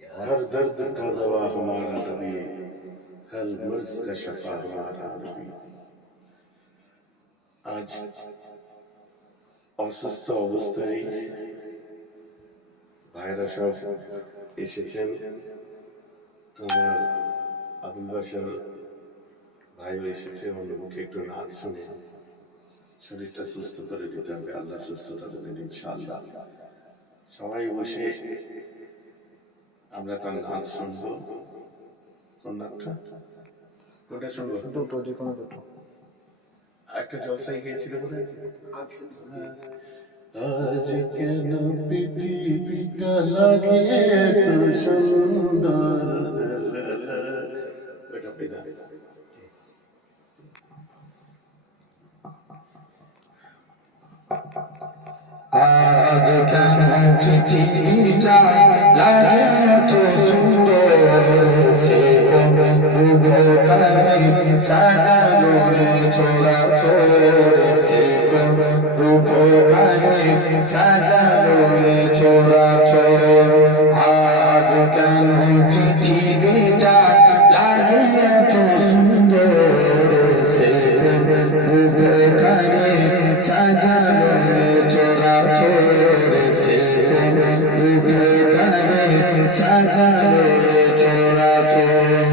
हर दर्द का दवा हमारा नबी, हर मर्ज का शफा हमारा नबी। आज অসুস্থ অবস্থায় ভাইরা সব এসেছেন। তোমার আবুল বাশার ভাইও এসেছে। অন্যমুখে একটু নাচ শুনে শরীরটা সুস্থ করে দিতে হবে। আল্লাহ সুস্থতা দেবেন ইনশাআল্লাহ। সবাই বসে আমরা তার নাচ শুনবো। কোন নাচটা? কোনটা শুনবো? দুটো, যে কোনো দুটো। একটা জলসাই গিয়েছিল বলে আজ কেন পৃথিবীটা লাগে এত সুন্দর। ওটা পেদা আজ কেন পৃথিবীটা লাগে এত সুন্দর, সে কোন রূপকারে সাজানো চোরাচোর, সে কোন রূপকারে সাজানো চোরাচোর। আজ কেন পৃথিবীটা লাগে এত সুন্দর, সে কোন রূপকারে সাজানো চোরাচোর, সে কোন রূপকারে সাজানো চোরাচোর।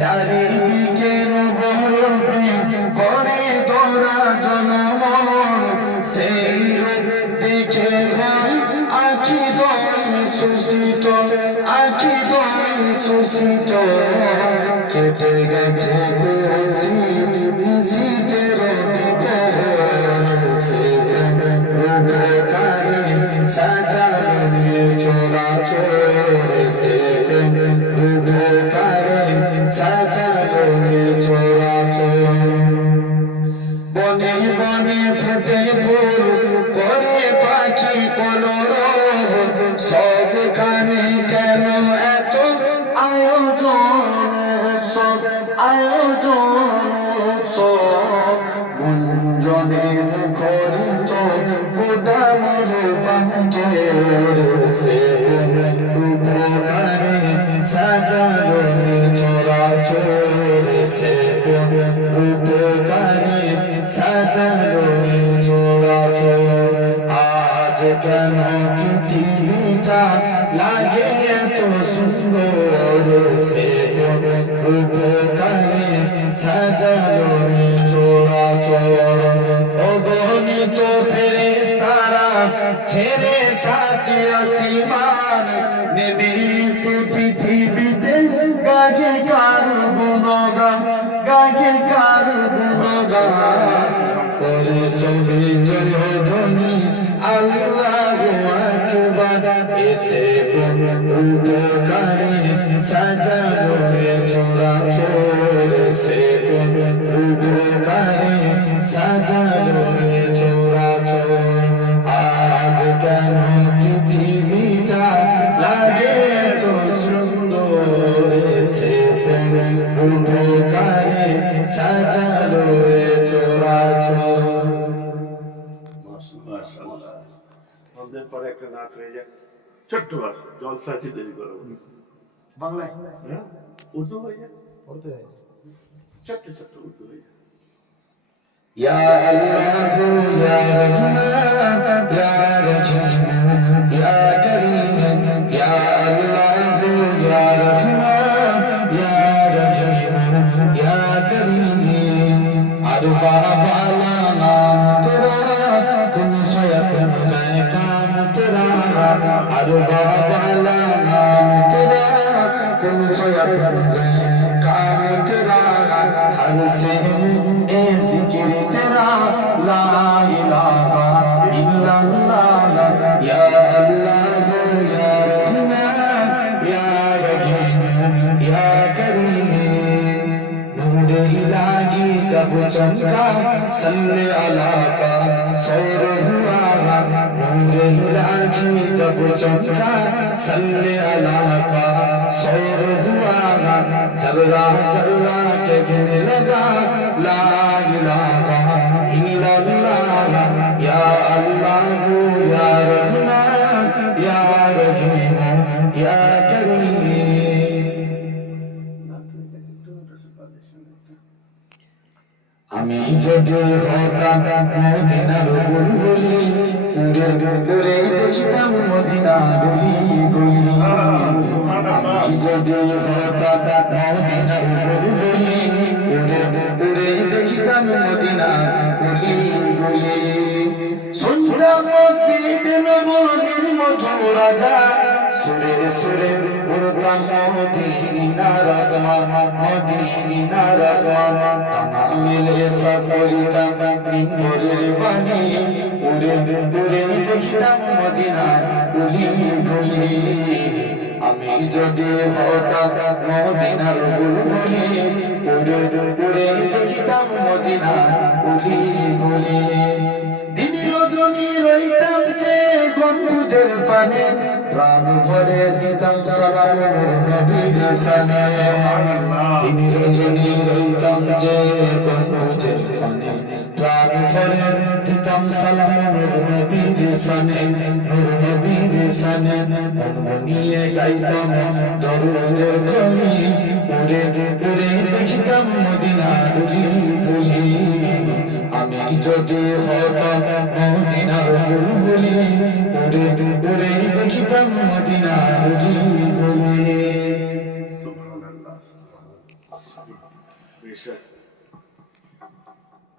চারিদিকে নবরূপে করে তোরা জনমন, সেই রূপ দেখে হয় আখি দয় সুশীত, আখি দয় সুশীত। কেটে গেছে কচি শীতের দিপহর, সে রূপকারে সাজানো চোরাচোর, সে রূপকারে সাজানো চোরাচোর। বনে বনে ফুটে ফুল করে পাখি কলরব, সবখানে কেন এত আয়োজন উৎসব, আয়োজন উৎসব। গুঞ্জনে মুখরিত গোটা মরুপ্রান্তর, সে রূপকারে সাজানো চোরাচোর, সে রূপকারে সাজানো চোরাচোর। আজ কেন পৃথিবীটা লাগে এত সুন্দর, সে রূপকারে সাজানো চোরাচোর। অগণিত ফেরেশতারা ছেড়ে সাথে আসমান, নেমে এসে পৃথিবীতে গায়ে কার গুণগান, গায়ে কার গুণগান। করে সবে জয়ধ্বনি আল্লাহু আকবার, এসে কোন রূপকারে সাজানো চোরাচোর, সে কোন রূপকারে সাজানো চোরাচোর। আজ কেন পৃথিবীটা লাগে এত সুন্দর, সে কোন রূপকারে সাজানো চোরাচোর। মাশাআল্লাহ। আমাদের পরে একটা নাচ হয়ে যায়, ছোট্ট বাস জলসা আছে, দেরি করো। বাংলায়? হ্যাঁ, উর্দু হয়ে যায়, উর্দু হয়। ছোট্ট ছোট্ট উর্দু হয়ে যায়। ইয়া আল্লাহু ইয়া রহমান ইয়া রহিম ইয়া করিম, ইয়া আল্লাহু ইয়া রহমান ইয়া রহিম ইয়া করিম। আরবা वाला नाम तेरा, कुन फयकुन है काम तेरा। अरबा वाला नाम तेरा, कुन फयकुन है काम तेरा। हर से ए जिक्र तेरा, ला इलाहा इल्लल्लाह। या अल्लाह या रहमान या रहीम या करीम। नूरे इलाही जब चमका, सल्ले अला का सौर हुआ। नूरे इलाही जब चमका, सल्ले अला का सौर हुआ। जर्रा जर्रा के गिने लगा, ला इलाहा इल्लल्लाह। या अल्लाह या रहमान या रहीम या करीम। আমি যদি হতাম মদিনার বুলবুলি উড়ে উড়ে দেখিতাম মদিনা গলি গলি আমি যদি হতাম মদিনার বুলবুলি উড়ে উড়ে দেখিতাম মদিনা গলি গলি শুনতাম মসজিদ নববীর মধুর আজান সুরে সুরে উড়তাম মদিনার আসমান মদিনার আসমান টানা মিলে সাকরিতাম মিনবরের বাণী উড়ে উড়ে দেখিতাম মদিনা গলি গলি আমি যদি হতাম মদিনার বুলবুলি উড়ে উড়ে দেখিতাম মদিনা গলি গলি দিন রজনী রইতাম যে গম্বুজের পানে প্রাণ ভরে দিতাম সালাম নবীর সানে দিন রজনী রইতাম যে গম্বুজের পানে প্রাণ ভরে দিতাম সালাম নবীর সানে নবীর সানে মন নিয়ে গাইতাম দরুদের কলি উড়ে উড়ে দেখিতাম মদিনা গলি গলি আমি যদি হতাম মদিনার বুলবুলি উড়ে উড়ে দেখিতাম মদিনা গলি গলি সুবহানাল্লাহ বেশক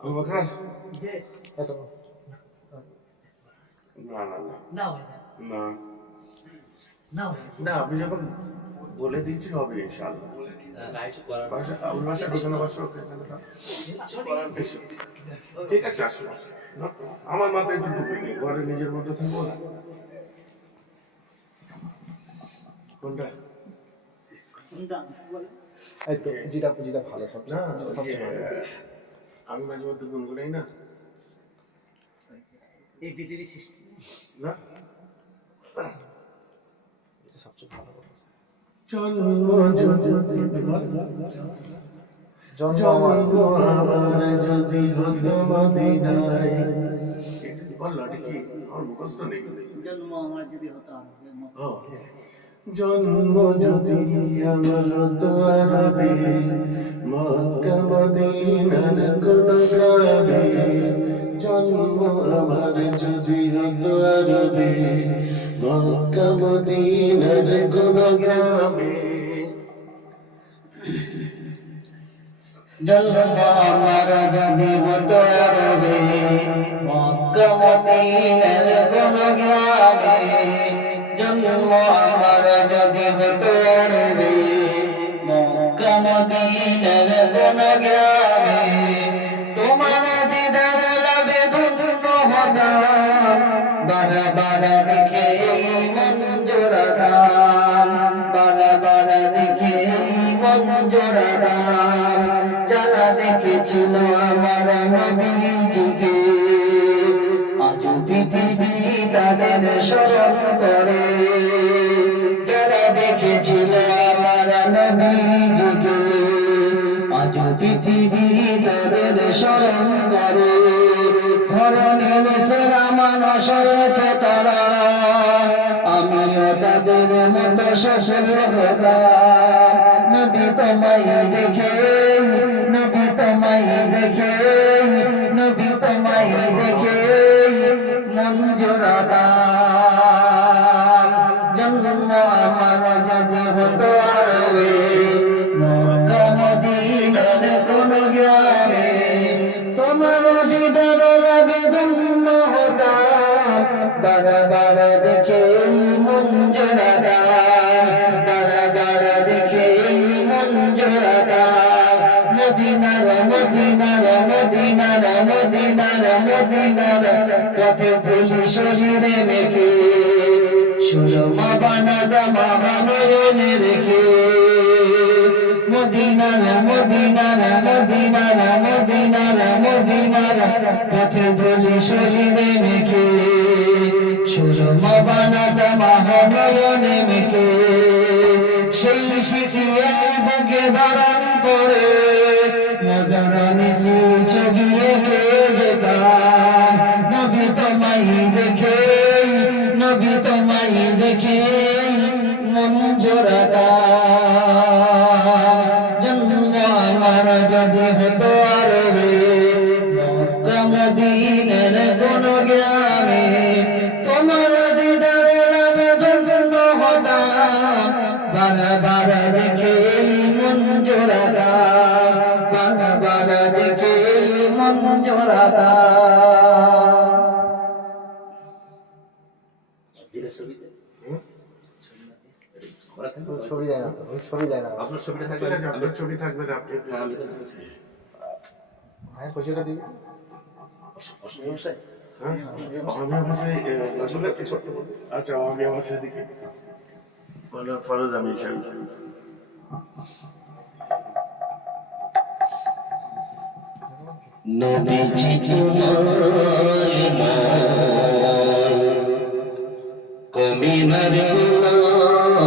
আবু বকর এত না না না না না না না আপনি যখন বলে দিচ্ছি হবে ইনশাআল্লাহ বাসা আমার বাসা দোকানে বসো এখানে দাও। এসো। ঠিক আছে আসো না, আমার মাথায় একটু টুপি নেই ঘরে নিজের মধ্যে থাকবো না কোনটা এই তো যেটা যেটা ভালো সব না সবচেয়ে ভালো আমি মাঝে মধ্যে গুনগুনাই না এই পৃথিবী সৃষ্টি না যেটা সবচেয়ে ভালো জন্ম জন্ম আমার আমার যদি হতো মদিনায় বললো কি আমার মুখস্থ নেই জন্ম আমার যদি হতো জন্ম যদি আমার হতো আরবে মক্কা মদিনার কোন গ্রামে জন্ম আমার যদি হতো আরবে মক্কা মদিনার কোন গ্রামে জন্ম আমার যদি হতো আরবে মক্কা মদিনার কোন গ্রামে জন্ম আমার যদি হতো আরবে মক্কা মদিনার কোন গ্রামে তোমার দিদার লাভে ধন্য হতাম বারা বারা দেখে মন জোড়াতাম বারা বারা দেখে মন জোড়াতাম যারা দেখেছিল আমার নবীজিকে আজ পৃথিবী তাদের স্মরণ করে যারা দেখেছিল আমার নবীজিকে আজ পৃথিবী তাদের স্মরণ করে ধরনের সেরা মানুষ হয়েছে তারা আমিও তাদের মতো সফল হতাম নবী তোমায় দেখে নবী তোমায় দেখে নবী তোমায় দেখে মন জোড়াতাম জন্ম আমার যদি হতো আরবে মক্কা মদিনার কোন গ্রামে তোমার দিদার লাভে ধন্য হতাম বারা বারা দেখে মন জোড়াতাম বারা বারা দেখে মন জোড়াতাম মদিনার মদিনার মদিনার মদিনার মদিনার পথে তুলি শরীরে মেখে সুরমা বানাদা মহানয়নে রেখে মদিনার মদিনার মদিনার মদিনার মদিনার পথে তুলি শরীরে মেখে সুরমা বানাদা মহানয়নে মেখে সেই স্মৃতি বুকে ধারণ করে মদরণী ছবি এঁকে যেতাম নবী তোমায় দেখে নবী তোমায় দেখে মন জোড়াতাম জন্ম আমার যদি হতো আরবে বারবার দেখে মন জোড়াতা, বারবার দেখে মন জোড়াতা। ছবি দেয় না তো, ছবি দেয় না। আপনার ছবিটা থাকবে, ঠিক আছে, আপনার ছবি থাকবে না, আপনি হ্যাঁ আমি তো থাকছি। হ্যাঁ খুশিটা দিবি। অসময় মশাই হ্যাঁ অহমিয়া ভাষায় নজরুল আছে ছোট্ট বলে। আচ্ছা অহমিয়া ভাষার দিকে বলো ফরজ আমি হিসাবে নবীজি তোমার মন কমিনার গোলাম,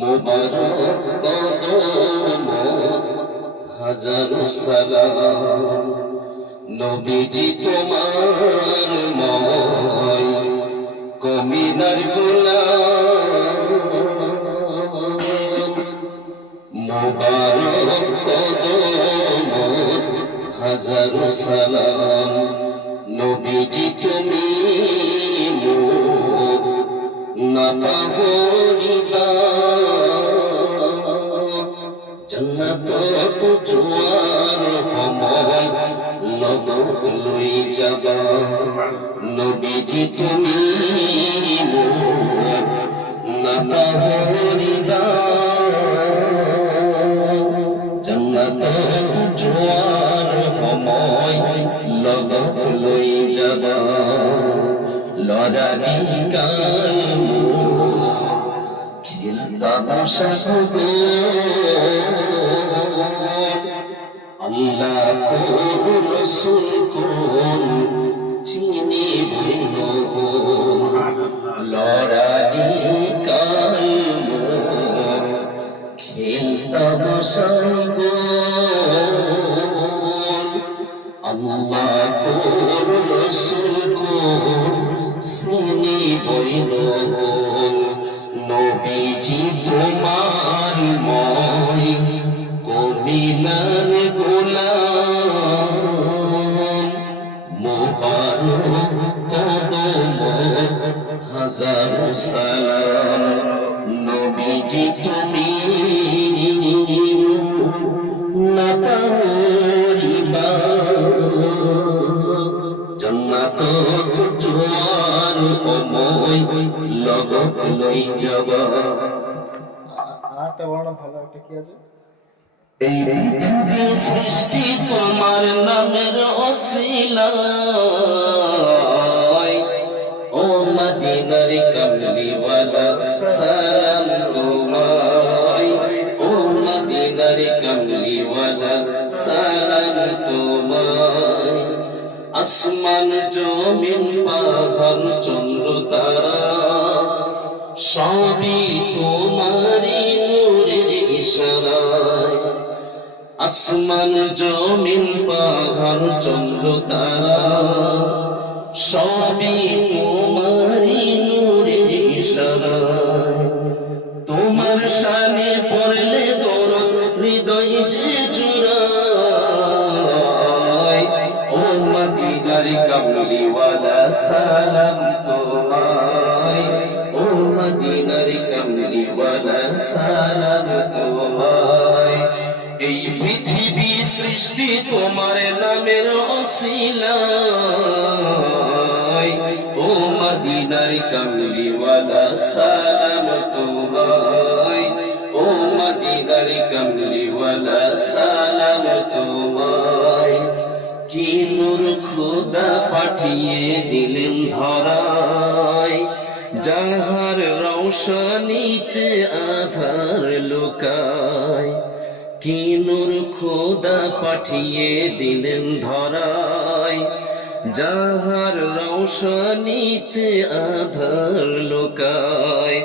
মুবারক কদম হাজারো সালাম। নবীজি তোমার মন কমিনার গোলাম, মুবারক কদম হাজারো সালাম। নবীজি তুমি মুখ না পাহরিবা, জান্নাত তো জোয়ার সময় লগত লই যাবা। নবীজি তুমি মুখ না পাহরিবা, জান্নাত জোয়ার সময় লগত লই যাবা। লড়ানি কাল খেলতাম সাথে আল্লাহ কোন রসুল কোন চিনি বইল। লড়ানি কাল খেলতাম সাথে আল্লাহ কোন রসুল কোন চিনি বইল। নবীজি তোমার মই কমিনার গোলাম, মুবারক কদম হাজারো সালাম। নবীজি তুমি না পাহরিবা, জান্নাত জোয়ার সময় লগত লই যাবা। আরেকটা বর্ণনা ভালো একটা কি আছে? এই পৃথিবী সৃষ্টি তোমার নামের অসিলায়, ও মদিনার কমলিওয়ালা সালাম তোমায়, ও মদিনার কমলিওয়ালা সালাম তোমায়। আসমান জমিন পাহাড় চন্দ্র তারা সবই তোমারই নূরের ইশারায়। আসমান জমিন পাহাড় চন্দ্র তারা সবই তোমারই নূরের ইশারায়। তোমার শানে পড়লে দরদ হৃদয় যে জুড়ায়, ও মদিনার কমলিওয়ালা সালাম তোমায়, ও মদিনার কমলিওয়ালা সালাম তোমায়। এই পৃথিবী সৃষ্টি তোমার নামের অসিলায়, ও মদিনার কমলিওয়ালা সালাম তোমায়, ও মদিনার কমলিওয়ালা সালাম তোমায়। কি নূর খোদা পাঠিয়ে দিলেন ধরায়, যাহার রৌশনীতে আধার লুকায়। কি নূর খোদা পাঠিয়ে দিলেন ধরায়, যাহার রৌশনীতে আধার লুকায়।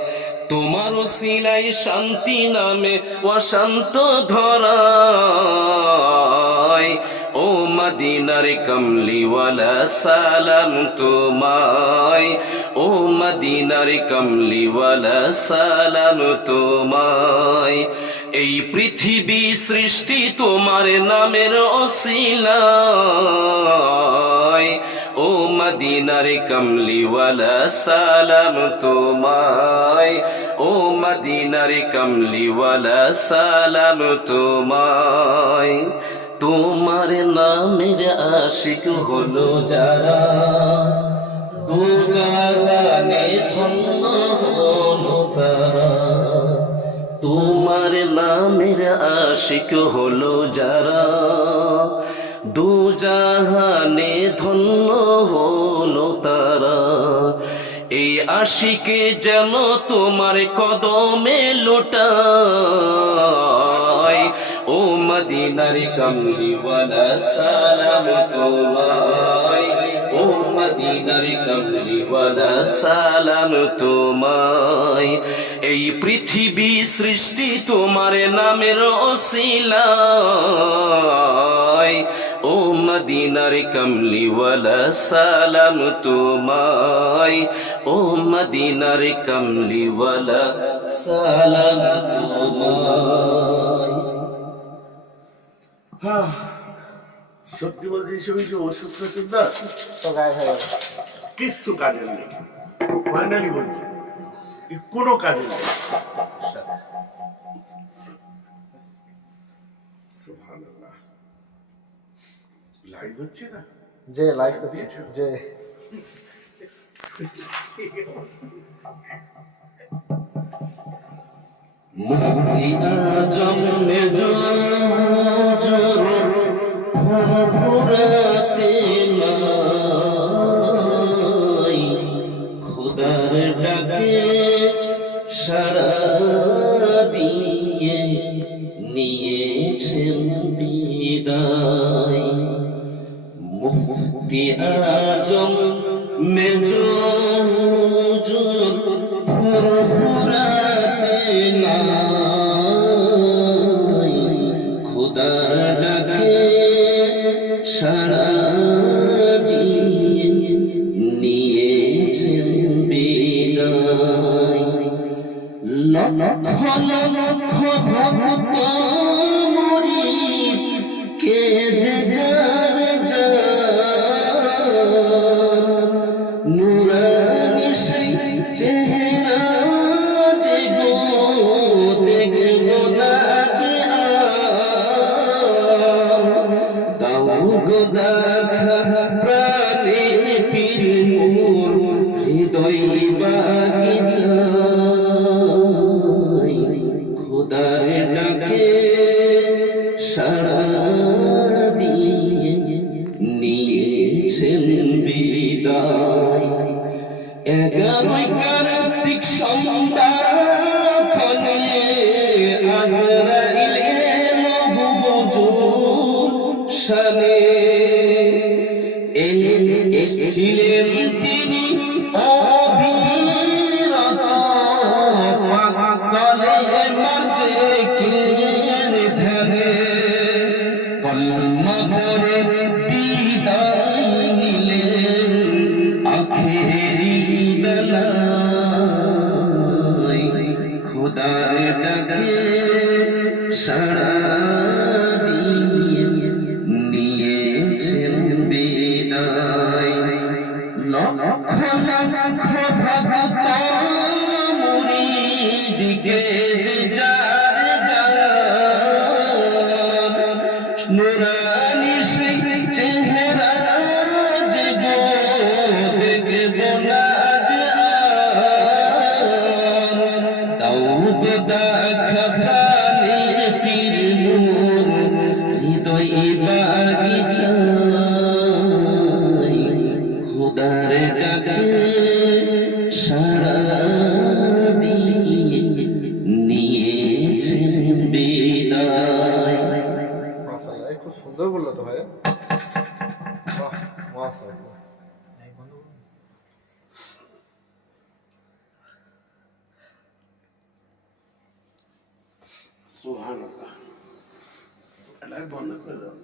তোমার সিলাই শান্তি নামে অশান্ত ধরায়, ও মদিনার কমলিওয়ালা সালাম তোমায়, ও মদিনার কমলিওয়ালা সালাম তোমায়। এই পৃথিবী সৃষ্টি তোমার নামের অসিলায়, ও ও মদিনার কমলিওয়ালা সালাম তোমায় ও মদিনার কমলিওয়ালা সালাম তোমায় তোমার নামের আশিক হলো যারা দু জাহানে ধন্য হলো তারা তোমার নামের আশিক হলো যারা দু জাহানে ধন্য হলো তারা এই আশিকে যেন তোমার কদমে লোটায় ও মদিনার কমলিওয়ালা সালাম তোমায় ও মদিনার কমলিওয়ালা সালাম তোমায় এই পৃথিবী সৃষ্টি তোমার নামের ওসিলায় ও মদিনার কমলিওয়ালা সালাম তোমায় ও মদিনার কমলিওয়ালা সালাম তোমায় সত্যি বলছি সবই যে ওষুধ টষুধ না তো গায়ে হয়ে গেল। কিছু কাজে নেই, ফাইনালি বলছি কোনো কাজে নেই। সুবহানাল্লাহ, লাইভ হচ্ছে না? যে লাইক করছে যে মুফতি আজম মেজর ফুরাতে নাই খোদার ডাকে সাড়া দিয়ে নিয়েছেন বিদায় মুফতি আজম মেজর ফুরাতে নাই খোদার ডাকে সাড়া দিয়ে নিয়েছেন বিদায় লক্ষ লক্ষ ভক্ত মুরিদ কেঁদে যার যার নুরানি সেই চেহারা যে গো দেখব না যে দাও গো দেখা প্রাণে পীর মোর হৃদয় বাগিচায় খোদার ডাকে সাড়া দিয়ে নিয়েছেন বিদায় 11 কার্তিক সন্ধ্যা ক্ষণে আজরাইল এলো হুজুর শানে এসেছিলেন তিনি অবিরত পাকলে মাঝে কের ধ্যানে কলমা পড়ে বিদায় নিলেন আখেরি বেলায় খোদার ডাকে সাড়া দিয়ে নিয়েছেন বিদায় লক্ষ লক্ষ ভক্ত মুরিদ কেঁদে যার যার নুরানি সেই চেহারা যে গো দেখব না যে আর দাও গো দেখা প্রাণের পীর মোর হৃদয় বাগিচায় খোদার ডাকে সাড়া দিয়ে নিয়েছেন বিদায়। মাশাআল্লাহ, খুব সুন্দর বললো তো ভাই। বাহ, মাশাআল্লাহ। সুবহানাল্লাহ, লাইভ বন্ধ করে দাও।